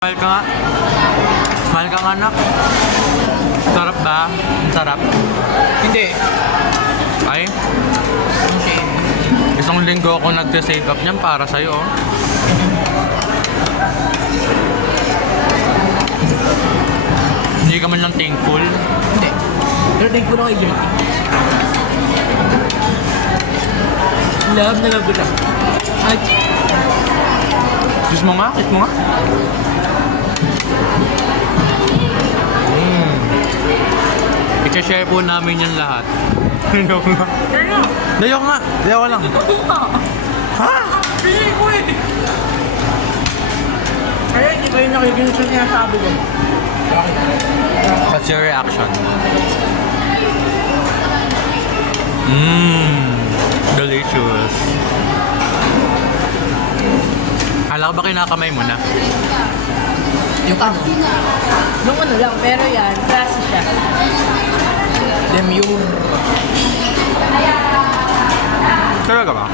Smile ka nga. Smile ka nga, anak. Sarap ba? Sarap. Hindi. Ay, Okay. isang linggo ako nagsa-save up niyan para sa'yo. Oh. Hindi ka man lang thankful. Hindi. Pero thankful ako kay Jerky. Love na love ko siya. At Kiss mo nga, kiss mo nga. I-share po namin yan lahat. Ayoko nga. Ayoko nga. Ayoko lang. Ha? pili ko eh. Kaya hindi kayo nakikinig sa sinasabi ko. What's your reaction? Mmm. Delicious. Hala ko ba kinakamay mo na? Yung ano? Nung ano lang, pero yan, klase siya. Demure. Talaga ba?